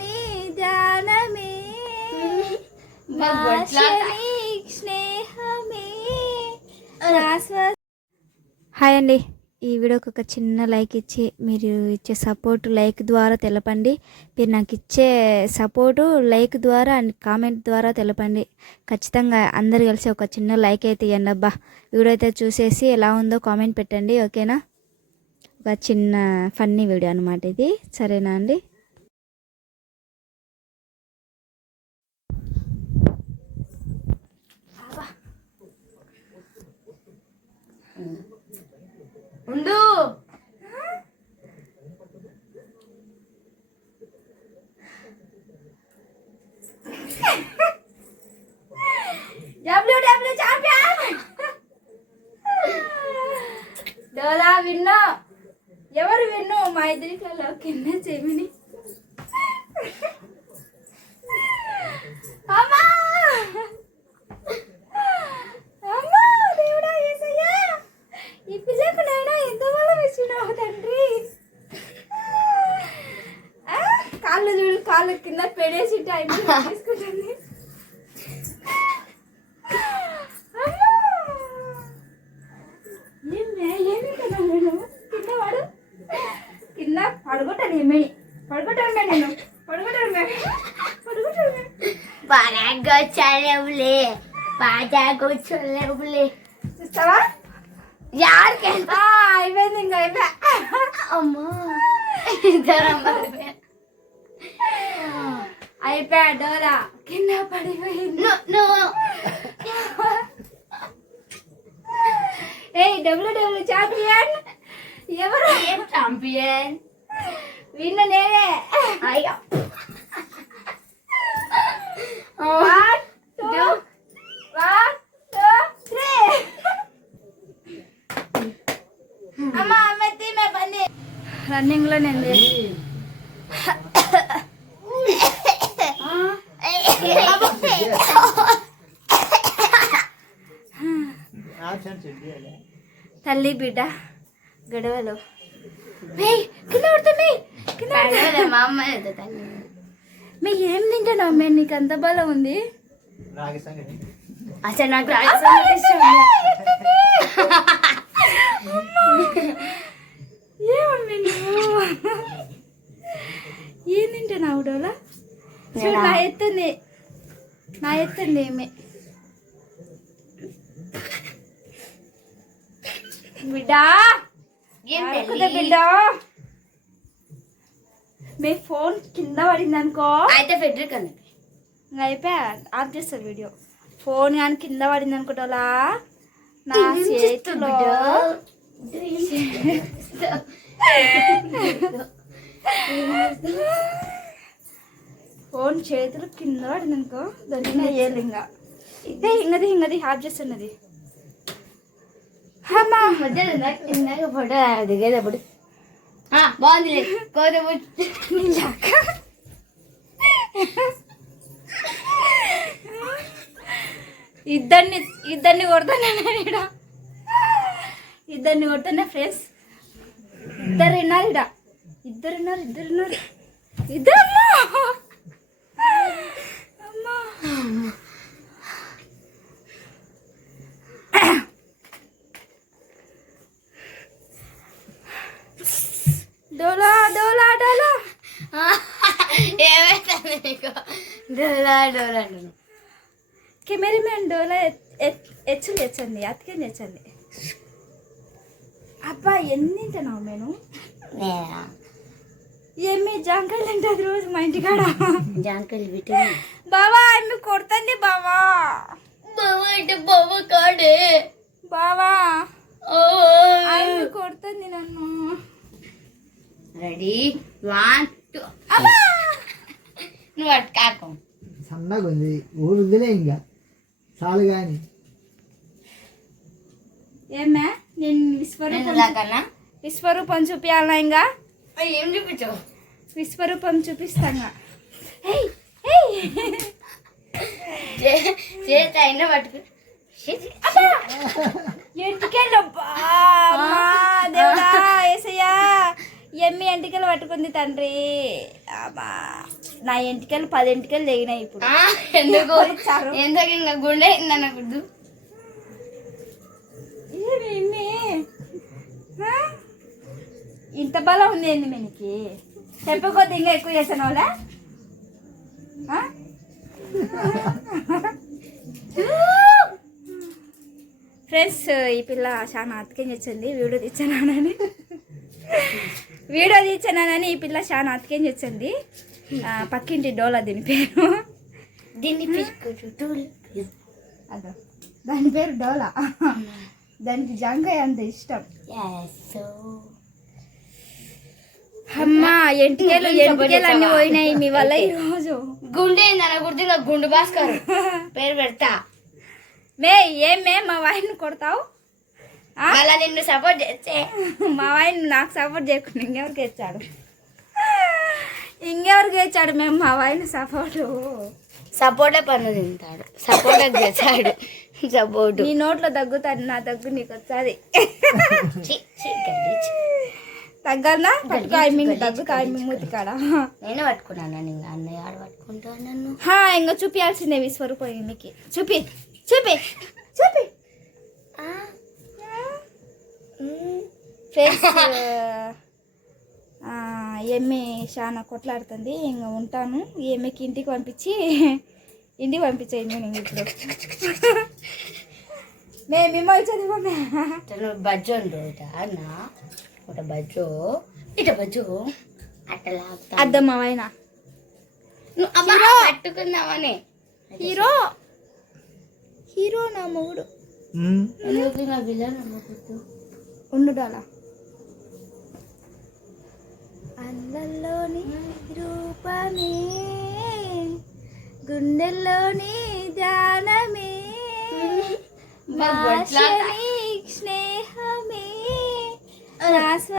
నీ హాయ్ అండి. ఈ వీడియోకి ఒక చిన్న లైక్ ఇచ్చి మీరు ఇచ్చే సపోర్ట్ లైక్ ద్వారా తెలపండి. మీరు నాకు ఇచ్చే సపోర్టు లైక్ ద్వారా అండ్ కామెంట్ ద్వారా తెలపండి. ఖచ్చితంగా అందరు కలిసి ఒక చిన్న లైక్ అయితే ఇవ్వండి అబ్బా. వీడియో అయితే చూసేసి ఎలా ఉందో కామెంట్ పెట్టండి ఓకేనా? ఒక చిన్న ఫన్నీ వీడియో అనమాట ఇది. సరేనా అండి? ఉండు డబ్ల్యూ డబ్ల్యూ ఛాంపియన్ డోలా విన్ను. ఎవరు విన్ను? మా ఇద్దరికల్లో కింద చెమిని అమ్మా! అమ్మా దేవుడా ఈ పిల్లకు నేను ఇచ్చినావు తండ్రి. కాళ్ళు చూడు కాళ్ళు కింద పెడేసి టైం తీసుకుంటుంది. కదా పడుకుంటాను ఏమేని పడుకుంటాను నేను. పడుకుంటాను పడుకుంటాను బాగా కూర్చోలేవులే బాగా కూర్చోలేవులే. చూస్తావా? ఆ, అయిపోయింది ఇంకా అయిపోయా అమ్మా. అయిపోయా డోరా కింద పడిపోయింది. ఏయ్ డబ్ల్యూ డబ్ల్యూ ఛాంపియన్. ఎవరు? ఏం ఛాంపియన్? విన్న నేనే. అయ్యో. రన్నింగ్లో నేను తల్లి బిడ్డ గొడవలు. కింద పడుతుంది కింద మా అమ్మ ఏదో తల్లి. మీ ఏం తింటున్నావు మే నీకు అంత బలం ఉంది. రాగి సంగతి అసలు నాకు రాగి ఏమమ్మే నువ్వు? ఏం తింటున్నావు డోలా చూడు నా ఎత్తుంది. నా ఎత్తుంది ఏమి? బిడ్డ? బిడ్డ! మీ ఫోన్ కింద పడింది అనుకో. అయితే ఫెడ్రిక్ అయిపోయా? ఆఫ్ చేస్తా వీడియో. ఫోన్ కానీ కింద పడింది అనుకుంటా నా చేతిలో ఫోన్ చేతులు కింద పడింది అనుకో దాన్ని వేయాలి ఇంకా. ఇదే ఇంగది ఇంగది ఆఫ్ చేస్తున్నది. దిగేటప్పుడు ఆ, బాగుంది కోత ఇద్దరిని ఇద్దరిని కొడతాను ఇద్దరిని కొడతానే ఫ్రెండ్స్ ఇద్దరు ఉన్నారు ఇడ ఇద్దరు ఉన్నారు ఇద్దరు ఉన్నారు ఇద్దరు అమ్మా. డోలా డోలా డోలా. ఏమైతుంది నీకు? డోలా డోలా. కెమెరామెన్ డోలా హెచ్చు తెచ్చండి అతికే తెచ్చండి అబ్బా ఎన్ని తింటున్నావు నేను నేనా? ఏమి జాంకాయలు తింటుంది రోజు మా ఇంటికాడ? జాంకలి విటమిన్ బావా ఆమె కొడుతుంది బావా. బావ అంటే బావ కాడే. బావా ఆమె కొడుతుంది నన్ను. రెడీ? One two. నువ్వు అటు కాకు. సన్నగా ఉంది. ఊరు ఉందిలే ఇంకా. చాలు కానీ ఏమే నేను విశ్వరూపం విశ్వరూపం చూపించాలా ఇంకా? ఏం చూపించావు? విశ్వరూపం చేతి అయినా పట్టుకు. ఏసయ్యా. ఎమ్మి ఎంటికలు పట్టుకుంది తండ్రి. అమ్మా నా ఇంటికెళ్ళి పది ఇంటికెళ్ళి దిగినాయి ఇప్పుడు. ఎందుకు. ఎందుకు ఇంకా గుండె అయిందనకూడదు? ఇంత బలం ఉంది ఏంది మనకి? చెప్పకొద్ది ఇంకా ఎక్కువ చేసాను వాళ్ళ ఫ్రెండ్స్ ఈ పిల్ల చాలా అతికేం చేసింది వీడియో తీర్చానని వీడియో తీర్చానని ఈ పిల్ల చాలా అతికేం చేసింది పక్కింటి డోలా దీని పేరు? దీన్ని అదో. దాని పేరు డోలా. దానికి జంకాయ అంత ఇష్టం. అమ్మా ఎంటికేలు ఎంటికేలు అన్ని పోయినాయి మీ వల్ల ఈరోజు గుండె అయిందనకూడదు ఇంకా గుండు భాస్కర్ పేరు పెడతా. మే ఏం మే మా వాయిని కొడతావు? మళ్ళా నిన్ను సపోర్ట్ చేస్తే. మా వాయిని నాకు సపోర్ట్ చేయకుండా ఇంకెవరికి ఇచ్చాడు ఇంకెవరికి ఇచ్చాడు మేము మా వాయిని సపోర్ట్ సపోర్టే పన్ను తింటాడు. సపోర్ట్ చేశాడు సపోర్ట్ నీ నోట్లో దగ్గుతాడు నా దగ్గు నీకు వచ్చాది తగ్గన్నా పట్టుకో మీ దగ్గుతా మీ మూతి కాడ. నేనే పట్టుకున్నాను ఇంకా అన్నయ్య ఆడ పట్టుకుంటా నన్ను. హా ఇంకా చూపించాల్సిందే విశ్వరూపం మీకు చూపి చూపి చూపి. ఫ్రెండ్స్ ఎమ్మె చాలా కొట్లాడుతుంది ఇంకా ఉంటాను. ఎమ్మెకి ఇంటికి పంపించి ఇంటికి పంపించేయండి నేను ఇప్పుడు. మేము మిమ్మల్ని చదివా తను బజ్జో అన్న ఒక బజ్జో ఇట బజ్జో అట్ట లాగుతా అద్దం మా ఆయన నువ్వు అబ్బా పట్టుకున్నావని హీరో! హీరో నా మొగుడు. ఉండుడాలా అల్లల్లోని రూపమే గుండెల్లోని ధ్యానమే. భాషని స్నేహమే